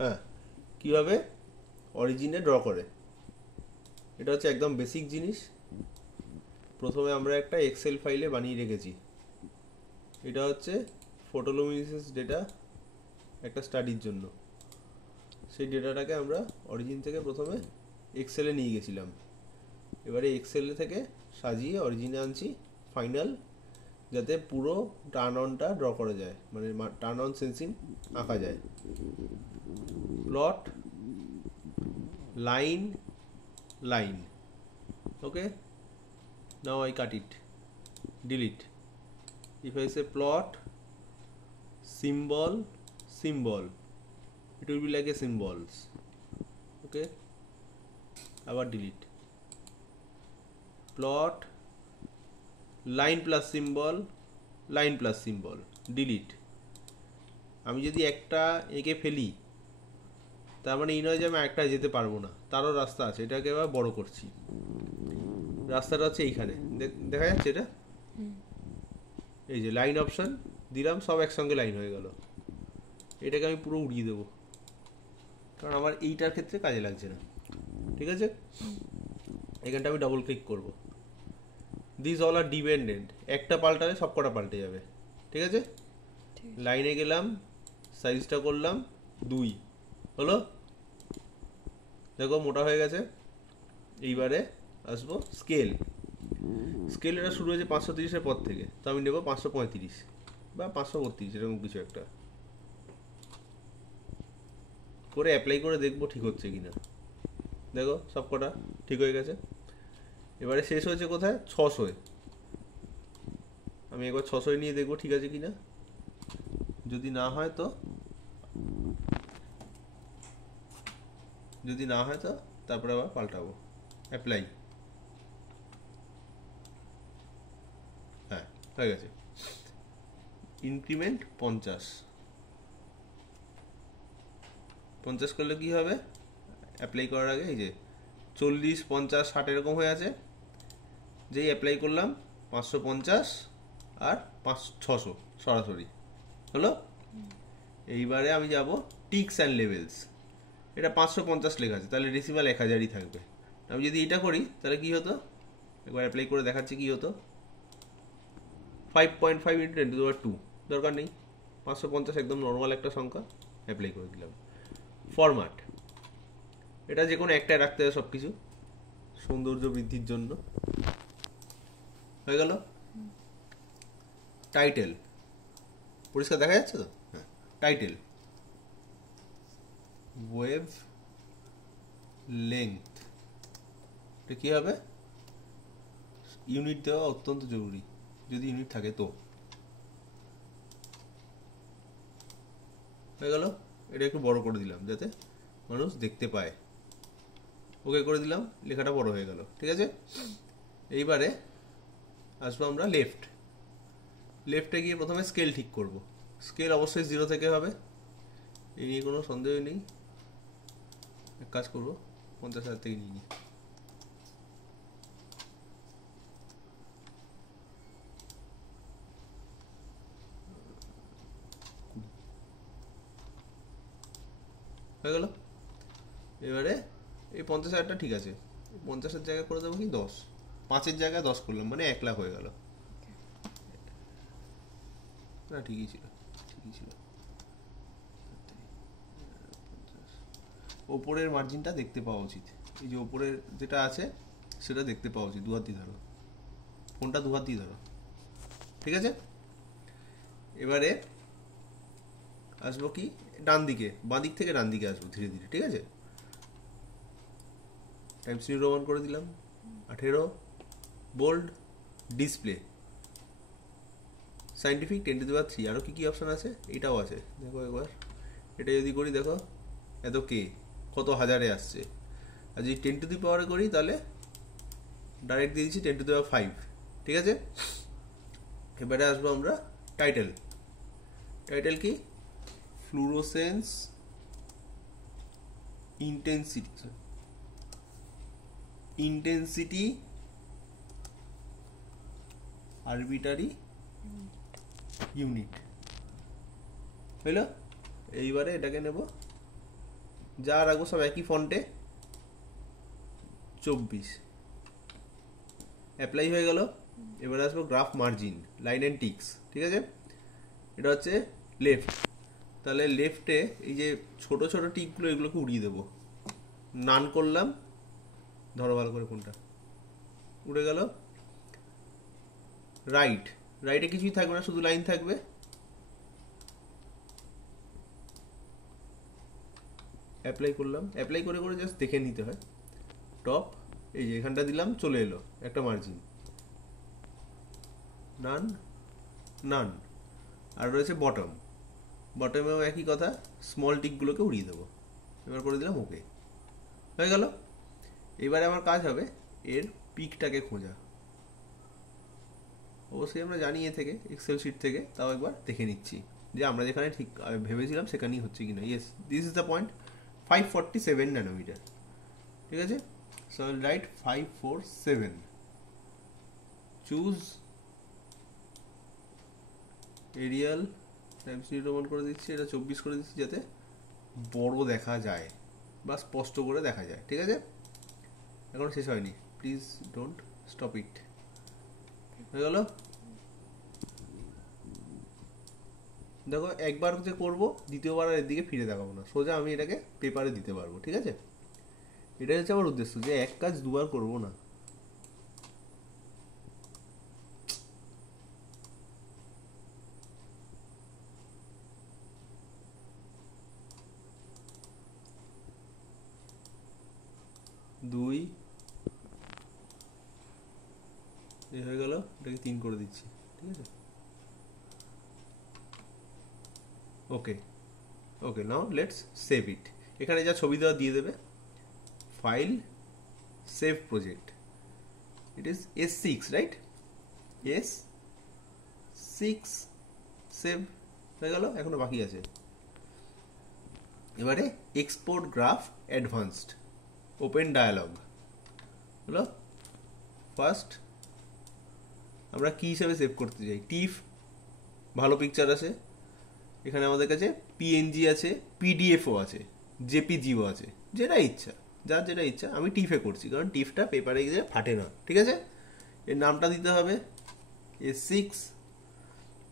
হ্যাঁ, কীভাবে অরিজিনে ড্র করে, এটা হচ্ছে একদম বেসিক জিনিস। প্রথমে আমরা একটা এক্সেল ফাইলে বানিয়ে রেখেছি। এটা হচ্ছে ফটোলুমিনেসেন্স ডেটা একটা স্টাডির জন্য। সেই ডেটাটাকে আমরা অরিজিন থেকে প্রথমে এক্সেলে নিয়ে গেছিলাম। এবারে এক্সেলে থেকে সাজিয়ে অরিজিনে আনছি ফাইনাল, যাতে পুরো টার্ন অনটা ড্র করা যায়, মানে টার্ন অন সেন্সিং আঁকা যায়। Plot line line, okay. Now I cut it, delete. If I say plot symbol symbol, it will be like a symbols, okay. আবার delete. Plot line plus symbol line plus symbol, delete. আমি যদি একটা এঁকে ফেলি, তার মানে এই নয় যে আমি একটা যেতে পারবো না, তারও রাস্তা আছে। এটাকে এবার বড় করছি। রাস্তাটা হচ্ছে এইখানে, দেখা যাচ্ছে এটা। এই যে লাইন অপশন দিলাম, সব একসঙ্গে লাইন হয়ে গেল। এটাকে আমি পুরো উড়িয়ে দেবো, কারণ আমার এইটার ক্ষেত্রে কাজে লাগছে না। ঠিক আছে, এখানটা আমি ডবল ক্লিক করব। দিস অল আর ডিপেন্ডেন্ট, একটা পাল্টালে সব কটা পাল্টে যাবে। ঠিক আছে, লাইনে গেলাম, সাইজটা করলাম 2, হলো। দেখো মোটা হয়ে গেছে। এইবারে আসবো স্কেল। স্কেল এটা শুরু হয়েছে 530-এর পর থেকে, তো আমি নেব 535 বা 532, এরকম কিছু একটা করে অ্যাপ্লাই করে দেখবো ঠিক হচ্ছে কিনা। দেখো সব কটা ঠিক হয়ে গেছে। এবারে শেষ হয়েছে কোথায়? 600-এ। আমি একবার 600-এ নিয়ে দেখবো ঠিক আছে কিনা। যদি না হয় তো তারপরে আবার পাল্টাবো। অ্যাপ্লাই, হ্যাঁ হয়ে গেছে। ইনক্রিমেন্ট 50 করলে কি হবে? অ্যাপ্লাই করার আগে এই যে 40, 50, 60 এরকম হয়ে আছে। যেই অ্যাপ্লাই করলাম 550 আর 600 সরাসরি হলো। এইবারে আমি যাব টিক্স অ্যান্ড লেভেলস। এটা 550 লেখা আছে, তাহলে ডেসিমাল 1000ই থাকবে। আমি যদি এটা করি তাহলে কি হতো, একবার অ্যাপ্লাই করে দেখাচ্ছি কি হতো। 5.5 × 10⁻², দরকার নেই। 550 একদম নর্মাল একটা সংখ্যা, অ্যাপ্লাই করে দিলাম। ফরম্যাট, এটা যে কোনো একটাই রাখতে হবে সব কিছু, সৌন্দর্য বৃদ্ধির জন্য। হয়ে গেল। টাইটেল, পরিষ্কার দেখা যাচ্ছে তো? হ্যাঁ, টাইটেল ওয়েভ লেংথ, এটা কী হবে? ইউনিট দেওয়া অত্যন্ত জরুরি, যদি ইউনিট থাকে তো। হয়ে গেল। এটা একটু বড় করে দিলাম যাতে মানুষ দেখতে পায়। ওকে করে দিলাম, লেখাটা বড় হয়ে গেল। ঠিক আছে, এইবারে আসবো আমরা লেফটে গিয়ে প্রথমে স্কেল ঠিক করব। স্কেল অবশ্যই 0 থেকে হবে, এই নিয়ে কোনো সন্দেহ নেই। এক কাজ করবো, 50,000 থেকে নিয়ে নিই। হয়ে গেল। এবারে এই 50,000টা ঠিক আছে, 50-এর জায়গায় করে দেবো কি 10, 5-এর জায়গায় 10 করলাম, মানে 1 লাখ হয়ে গেল। না ঠিকই ছিল। ওপরের মার্জিনটা দেখতে পাওয়া উচিত, এই যে ওপরের যেটা আছে সেটা দেখতে পাওয়া উচিত। 2 হাত দিয়ে ধরো, ফোনটা 2 হাত দিয়ে ধরো। ঠিক আছে, এবারে আসবো কি ডান দিকে, বাঁ দিক থেকে ডান দিকে আসবো ধীরে ধীরে। ঠিক আছে, টাইমস নিউ রোমান করে দিলাম 18, বোল্ড, ডিসপ্লে, সাইন্টিফিক 10⁻³ আরও কী কী অপশান আছে এটাও আছে। দেখো একবার এটা যদি করি, দেখো এত কে কত হাজারে আসছে। আর যদি 10⁻⁴ করি তাহলে ডাইরেক্ট দিয়ে দিচ্ছি 10⁵। ঠিক আছে, এবারে আসবো আমরা টাইটেল কি? ফ্লুরোসেন্স ইন্টেন্সিটি আরবিটারি ইউনিট হইল। এইবারে এটাকে নেব যা রাখবো সব একই ফন্টে 24 অ্যাপ্লাই হয়ে গেল। এবার আসবো graph margin line and ticks, ঠিক আছে? এটা হচ্ছে লেফট, তাহলে লেফটে এই যে ছোট ছোট টিকগুলো এগুলোকে উড়িয়ে দেবো, নান করলাম, ধরো ভালো করে কোনটা উড়ে গেল। রাইট, রাইটে কিছুই থাকবে না, শুধু লাইন থাকবে। অ্যাপ্লাই করলাম, অ্যাপ্লাই করে করে জাস্ট দেখে নিতে হয়। টপ, এই যে এখানটা দিলাম, চলে এলো একটা মার্জিন, নান নান। আর রয়েছে বটম, বটমেও একই কথা, স্মল টিকগুলোকে উড়িয়ে দেবো। এবার করে দিলাম ওকে, হয়ে গেল। এবারে আমার কাজ হবে এর পিকটাকে খোঁজা। অবশ্যই আমরা জানি এ থেকে এক্সেল শিট থেকে, তাও একবার দেখে নিচ্ছি যে আমরা যেখানে ঠিক ভেবেছিলাম সেখানেই হচ্ছে কিনা। Yes, this is the point, 547 nanometre, ঠিক আছে? So right 547, choose Arial Times New Roman করে দিচ্ছি, এটা 24 করে দিচ্ছি যাতে বড় দেখা যায় বা স্পষ্ট করে দেখা যায়, ঠিক আছে? এখনো শেষ হয়নি, প্লিজ ডোন্ট স্টপ ইট। হয়ে গেল। দেখো একবার যে করবো, দ্বিতীয়বার আর এর দিকে ফিরে দেখাবো না, সোজা আমি এটাকে পেপারে দিতে পারবো, ঠিক আছে? এটাই হচ্ছে আমার উদ্দেশ্য, যে এক কাজ দুবার করবো না। দুই, এই হয়ে গেল, এটাকে 3 করে দিচ্ছি, ঠিক আছে? Okay okay, now let's save it. এখানে যা ছবি দেওয়া দিয়ে দেবে, file, save project. It is S6, right? S6, save হয়ে গেল। এখনো বাকি আছে, এবারে export graph advanced, open dialog হলো। ফার্স্ট আমরা কি হিসাবে সেভ করতে চাই? টিফ, ভালো পিকচার আছে এখানে আমাদের কাছে, পিএনজি আছে, পিডিএফও আছে, জেপিজিও আছে, যেটা ইচ্ছা, যার যেটা ইচ্ছা। আমি টিফে করছি কারণ টিফটা পেপারে গিয়ে ফাটে না, ঠিক আছে? এর নামটা দিতে হবে S6,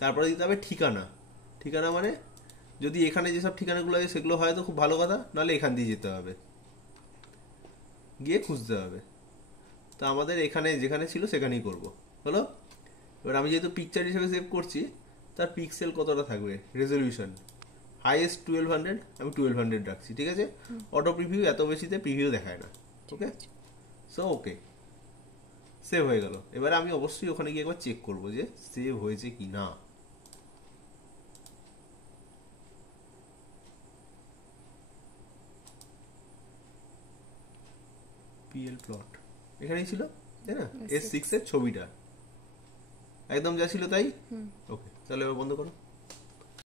তারপরে দিতে হবে ঠিকানা। ঠিকানা মানে যদি এখানে যেসব ঠিকানাগুলো আছে সেগুলো হয় তো খুব ভালো কথা, নাহলে এখান দিয়ে যেতে হবে, গিয়ে খুঁজতে হবে। তো আমাদের এখানে যেখানে ছিল সেখানেই করব, হলো। এবার আমি যেহেতু পিকচার হিসেবে সেভ করছি, তার পিক্সেল কতটা থাকবে, রেজলিউশন হাইয়েস্ট 1200, আমি 1200 রাখছি, ঠিক আছে? অটো প্রিভিউ এত বেশিতে প্রিভিউ দেখায় না, ওকে? সো ওকে, সেভ হয়ে গেল। এবারে আমি অবশ্যই ওখানে গিয়ে একবার চেক করবো যে সেভ হয়েছে কি না। পিএল প্লট এখানেই ছিল, তাই না? S6 এর ছবিটা একদম যা ছিল তাই। ওকে, তাহলে এবার বন্ধ করো।